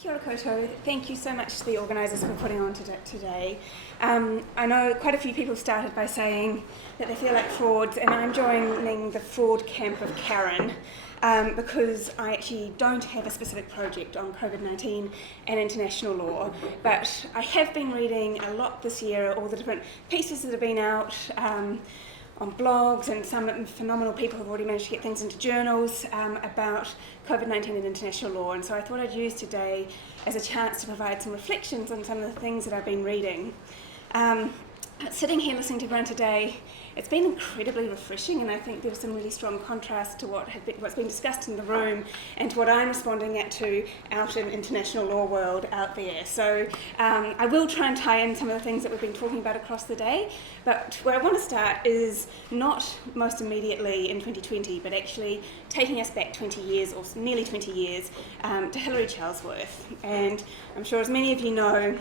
Kia ora koutou. Thank you so much to the organisers for putting on today. I know quite a few people started by saying that they feel like frauds, and I'm joining the fraud camp of Karen because I actually don't have a specific project on COVID-19 and international law, but I have been reading a lot this year, all the different pieces that have been out on blogs, and some phenomenal people have already managed to get things into journals about COVID-19 and international law, and so I thought I'd use today as a chance to provide some reflections on some of the things that I've been reading. Sitting here listening to everyone today, it's been incredibly refreshing, and I think there was some really strong contrast to what's been discussed in the room and to what I'm responding to out in international law world out there. So I will try and tie in some of the things that we've been talking about across the day, but where I want to start is not most immediately in 2020, but actually taking us back 20 years, or nearly 20 years, to Hilary Charlesworth. And I'm sure as many of you know,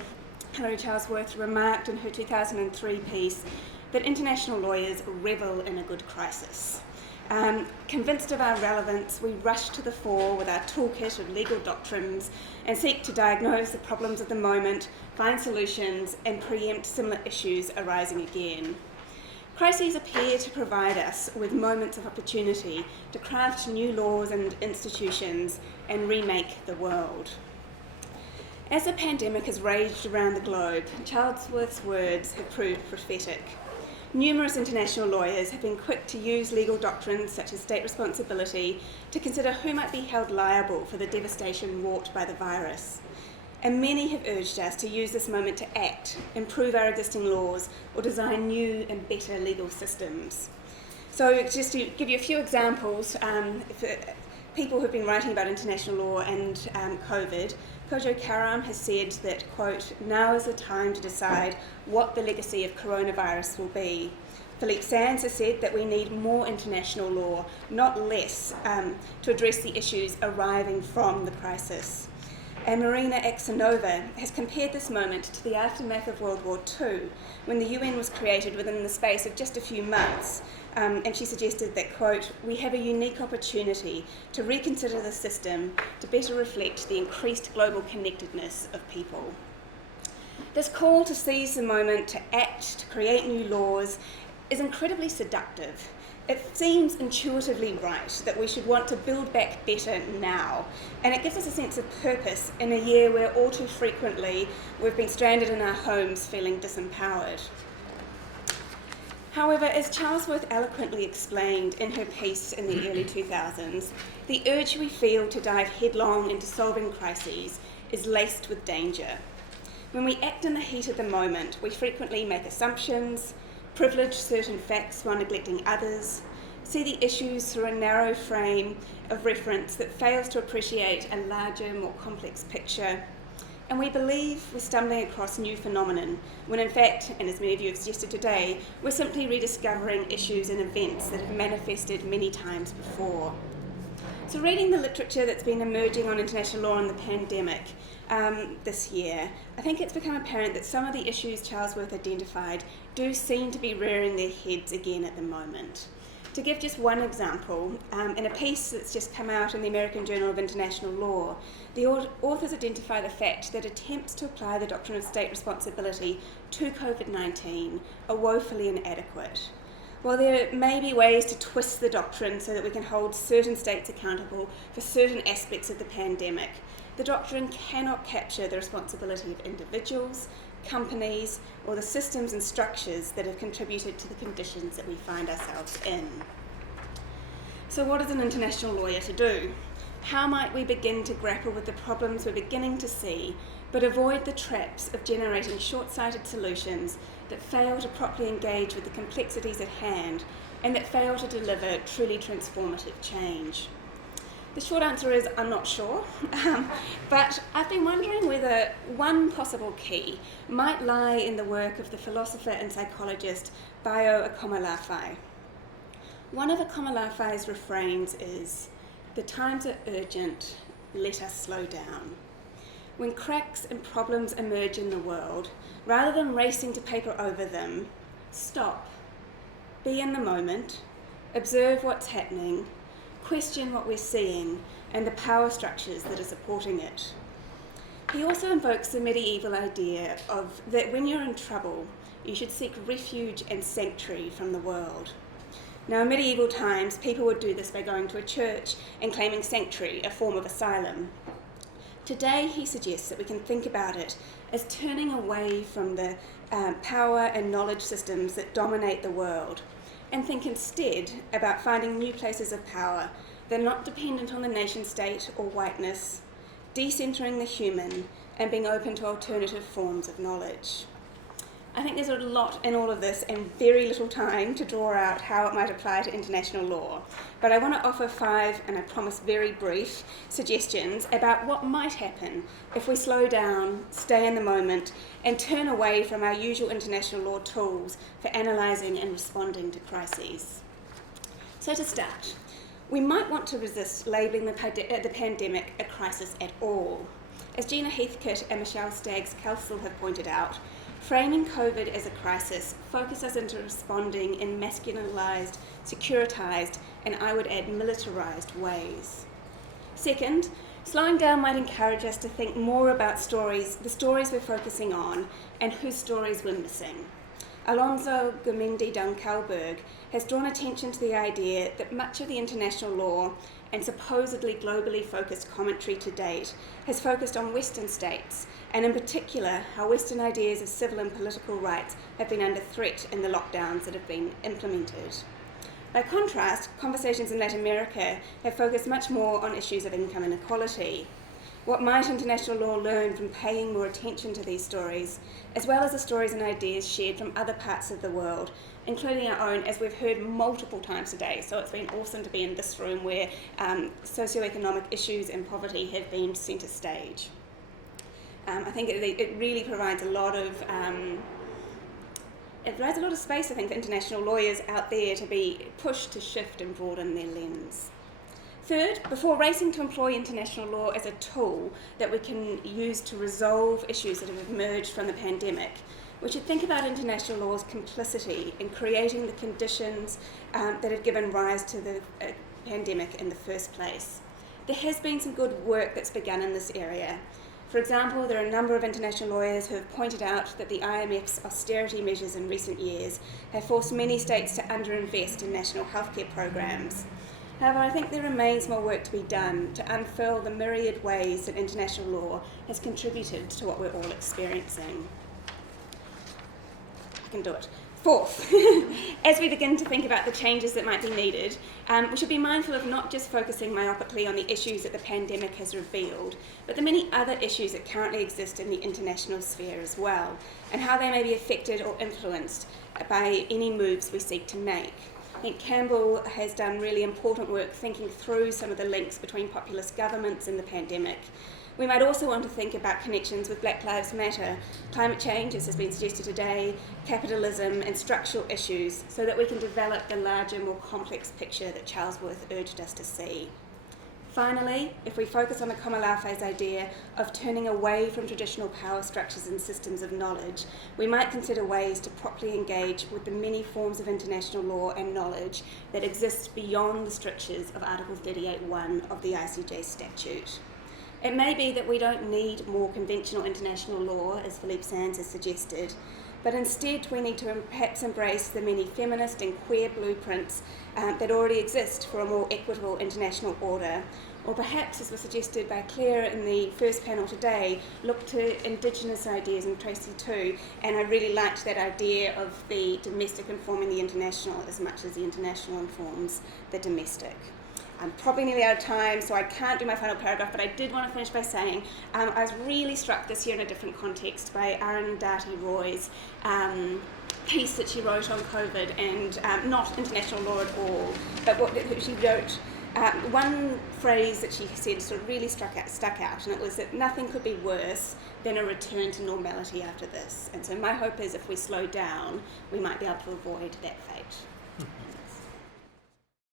Hilary Charlesworth remarked in her 2003 piece that international lawyers revel in a good crisis. Convinced of our relevance, we rush to the fore with our toolkit of legal doctrines and seek to diagnose the problems of the moment, find solutions, and preempt similar issues arising again. Crises appear to provide us with moments of opportunity to craft new laws and institutions and remake the world. As the pandemic has raged around the globe, Charlesworth's words have proved prophetic. Numerous international lawyers have been quick to use legal doctrines such as state responsibility to consider who might be held liable for the devastation wrought by the virus. And many have urged us to use this moment to act, improve our existing laws, or design new and better legal systems. So just to give you a few examples, for people who've been writing about international law and COVID, Kojo Karam has said that, quote, now is the time to decide what the legacy of coronavirus will be. Philippe Sands has said that we need more international law, not less, to address the issues arising from the crisis. And Marina Aksenova has compared this moment to the aftermath of World War II, when the UN was created within the space of just a few months. And she suggested that, quote, we have a unique opportunity to reconsider the system to better reflect the increased global connectedness of people. This call to seize the moment, to act, to create new laws, is incredibly seductive. It seems intuitively right that we should want to build back better now, and it gives us a sense of purpose in a year where all too frequently we've been stranded in our homes feeling disempowered. However, as Charlesworth eloquently explained in her piece in the early 2000s, the urge we feel to dive headlong into solving crises is laced with danger. When we act in the heat of the moment, we frequently make assumptions, privilege certain facts while neglecting others, see the issues through a narrow frame of reference that fails to appreciate a larger, more complex picture, and we believe we're stumbling across new phenomenon, when in fact, and as many of you have suggested today, we're simply rediscovering issues and events that have manifested many times before. So reading the literature that's been emerging on international law and the pandemic this year, I think it's become apparent that some of the issues Charlesworth identified do seem to be rearing their heads again at the moment. To give just one example, in a piece that's just come out in the American Journal of International Law, the authors identify the fact that attempts to apply the doctrine of state responsibility to COVID-19 are woefully inadequate. While there may be ways to twist the doctrine so that we can hold certain states accountable for certain aspects of the pandemic, the doctrine cannot capture the responsibility of individuals, companies, or the systems and structures that have contributed to the conditions that we find ourselves in. So what is an international lawyer to do? How might we begin to grapple with the problems we're beginning to see, but avoid the traps of generating short-sighted solutions that fail to properly engage with the complexities at hand and that fail to deliver truly transformative change? The short answer is I'm not sure, but I've been wondering whether one possible key might lie in the work of the philosopher and psychologist Bayo Akomolafe. One of Akomalafe's refrains is, "The times are urgent, let us slow down." When cracks and problems emerge in the world, rather than racing to paper over them, stop, be in the moment, observe what's happening, question what we're seeing and the power structures that are supporting it. He also invokes the medieval idea of that when you're in trouble, you should seek refuge and sanctuary from the world. Now, in medieval times, people would do this by going to a church and claiming sanctuary, a form of asylum. Today, he suggests that we can think about it as turning away from the power and knowledge systems that dominate the world, and think instead about finding new places of power that are not dependent on the nation state or whiteness, decentering the human, and being open to alternative forms of knowledge. I think there's a lot in all of this and very little time to draw out how it might apply to international law, but I want to offer 5, and I promise very brief, suggestions about what might happen if we slow down, stay in the moment, and turn away from our usual international law tools for analysing and responding to crises. So to start, we might want to resist labelling the pandemic a crisis at all. As Gina Heathcote and Michelle Staggs-Kelsall have pointed out, framing COVID as a crisis focuses us into responding in masculinized, securitised, and I would add militarised ways. Second, slowing down might encourage us to think more about the stories we're focusing on, and whose stories we're missing. Alonso Gomindi Dunkelberg has drawn attention to the idea that much of the international law and supposedly globally focused commentary to date has focused on Western states, and in particular how Western ideas of civil and political rights have been under threat in the lockdowns that have been implemented. By contrast, conversations in Latin America have focused much more on issues of income inequality. What might international law learn from paying more attention to these stories, as well as the stories and ideas shared from other parts of the world, including our own, as we've heard multiple times today. So it's been awesome to be in this room where socioeconomic issues and poverty have been centre stage. I think it really provides a lot of space, I think, for international lawyers out there to be pushed to shift and broaden their lens. Third, before racing to employ international law as a tool that we can use to resolve issues that have emerged from the pandemic, we should think about international law's complicity in creating the conditions that have given rise to the pandemic in the first place. There has been some good work that's begun in this area. For example, there are a number of international lawyers who have pointed out that the IMF's austerity measures in recent years have forced many states to underinvest in national healthcare programs. However, I think there remains more work to be done to unfurl the myriad ways that international law has contributed to what we're all experiencing. I can do it. Fourth, as we begin to think about the changes that might be needed, we should be mindful of not just focusing myopically on the issues that the pandemic has revealed, but the many other issues that currently exist in the international sphere as well, and how they may be affected or influenced by any moves we seek to make. I think Campbell has done really important work thinking through some of the links between populist governments and the pandemic. We might also want to think about connections with Black Lives Matter, climate change, as has been suggested today, capitalism and structural issues, so that we can develop the larger, more complex picture that Charles Worth urged us to see. Finally, if we focus on Akomolafe's idea of turning away from traditional power structures and systems of knowledge, we might consider ways to properly engage with the many forms of international law and knowledge that exist beyond the strictures of Article 38(1) of the ICJ statute. It may be that we don't need more conventional international law, as Philippe Sands has suggested, but instead we need to perhaps embrace the many feminist and queer blueprints that already exist for a more equitable international order, or perhaps, as was suggested by Claire in the first panel today, look to Indigenous ideas, and Tracy too, and I really liked that idea of the domestic informing the international as much as the international informs the domestic. I'm probably nearly out of time, so I can't do my final paragraph, but I did want to finish by saying I was really struck this year in a different context by Arundhati Roy's piece that she wrote on COVID, and not international law at all, but what she wrote. One phrase that she said sort of really stuck out, and it was that nothing could be worse than a return to normality after this. And so my hope is if we slow down, we might be able to avoid that fate.